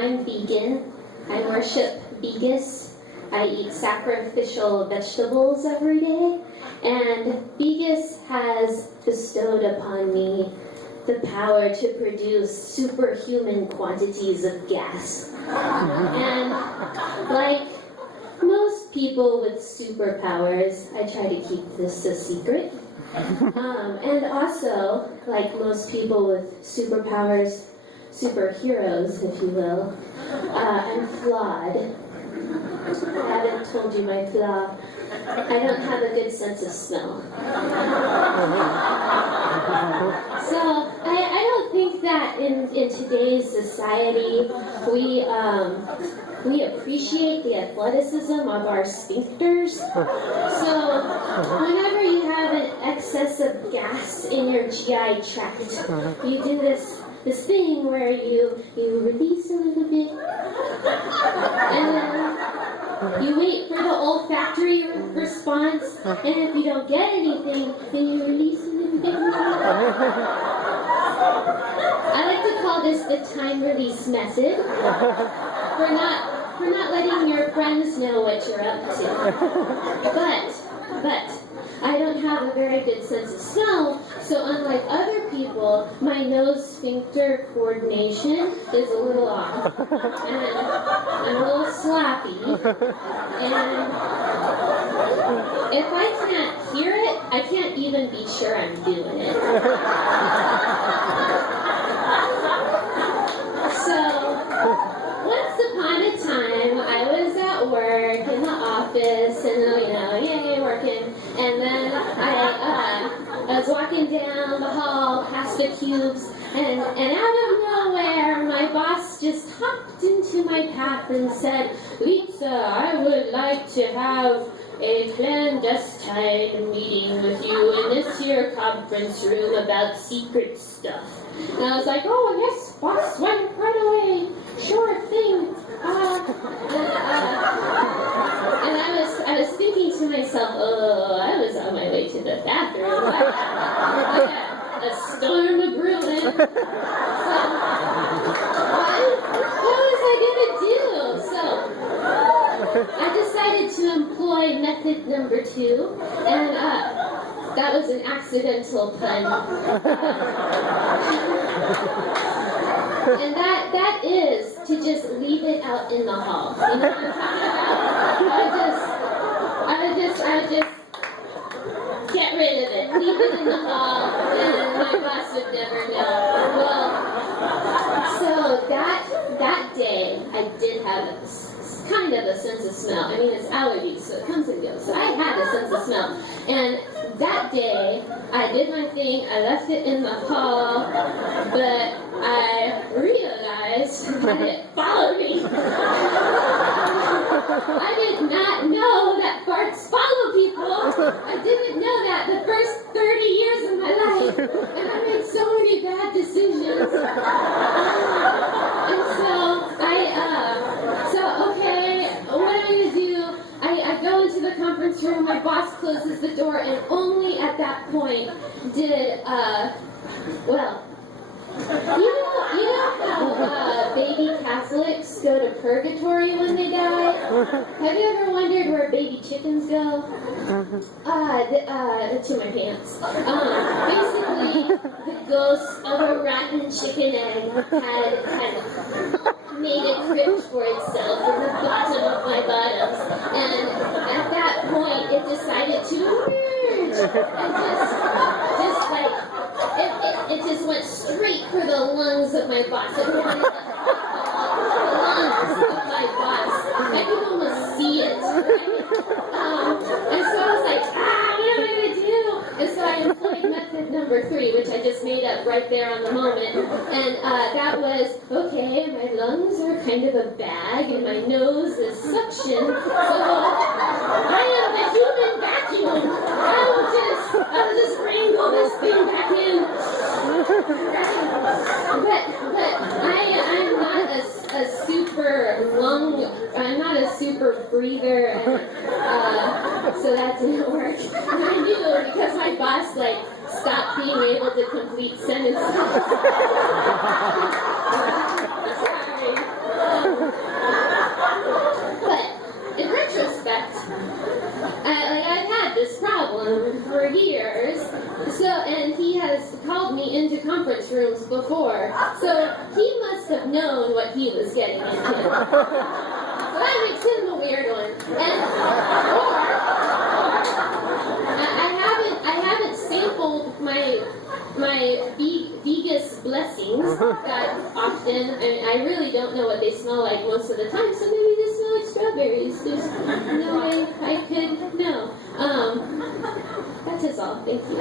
I'm vegan. I worship Vegas. I eat sacrificial vegetables every day. And Vegas has bestowed upon me the power to produce superhuman quantities of gas. And like most people with superpowers, I try to keep this a secret. And also, like most people with superpowers, superheroes, if you will, I'm flawed. I haven't told you my flaw. I don't have a good sense of smell. So I don't think that in today's society we appreciate the athleticism of our sphincters. So whenever you have an excess of gas in your GI tract, you do this thing where you release a little bit, and then you wait for the olfactory response, and if you don't get anything, then you release a little bit more. I like to call this the time release method. For not letting your friends know what you're up to. But I don't have a very good sense of smell, so unlike other people, my nose sphincter coordination is a little off. And I'm a little sloppy. And if I can't hear it, I can't even be sure I'm doing it. So once upon a time, I was at work in the office, and yay, working. And then I was walking down the hall past the cubes, and out of nowhere, my boss just hopped into my path and said, "Litsa, I would like to have a clandestine meeting with you in this here conference room about secret stuff." And I was like, "Oh, yes, boss, right away. Sure thing." And I was thinking to myself, oh, I was on my way to the bathroom. A storm of brewing. So, what was I going to do? So, I decided to employ method number 2, and that was an accidental pun. And that is to just leave it out in the hall. You know what I'm talking about? I would just get rid of it. Leave it in the hall, and my boss would never know. Well, so that day, I did have kind of a sense of smell. I mean, it's allergies, so it comes and goes. So I had a sense of smell. And that day, I did my thing, I left it in the hall, but I realized that it followed me. I did not know that farts follow people. I didn't know that the first 30 years of my life. And I made so many bad decisions. And so okay, what am I going to do? I go into the conference room, my boss closes the door, and only at that point did, you know how baby Catholics go to purgatory when they die? Have you ever wondered where baby chickens go? To my pants. Basically, the ghost of a rotten chicken egg had made a crypt for itself in the bottom of my bottoms, and at that point, it decided to emerge, and it just went straight for the lungs of my boss. It wanted the lungs of my boss. I could almost see it. And so I was like, what am I going to do? And so I employed method number 3, which I just made up right there on the moment. And that was, okay, my lungs are kind of a bag, and my nose is suction. So I am the human vacuum. I'll just wrangle this thing back in. But I'm not a super I'm not a super breather, and so that didn't work. And I knew because my boss stopped being able to complete sentences. Sorry. me into conference rooms before, so he must have known what he was getting into. So that makes him the weird one. And I haven't sampled my Vegas blessings that often. I mean, I really don't know what they smell like most of the time, so maybe they smell like strawberries. There's no way I could know. That is all. Thank you.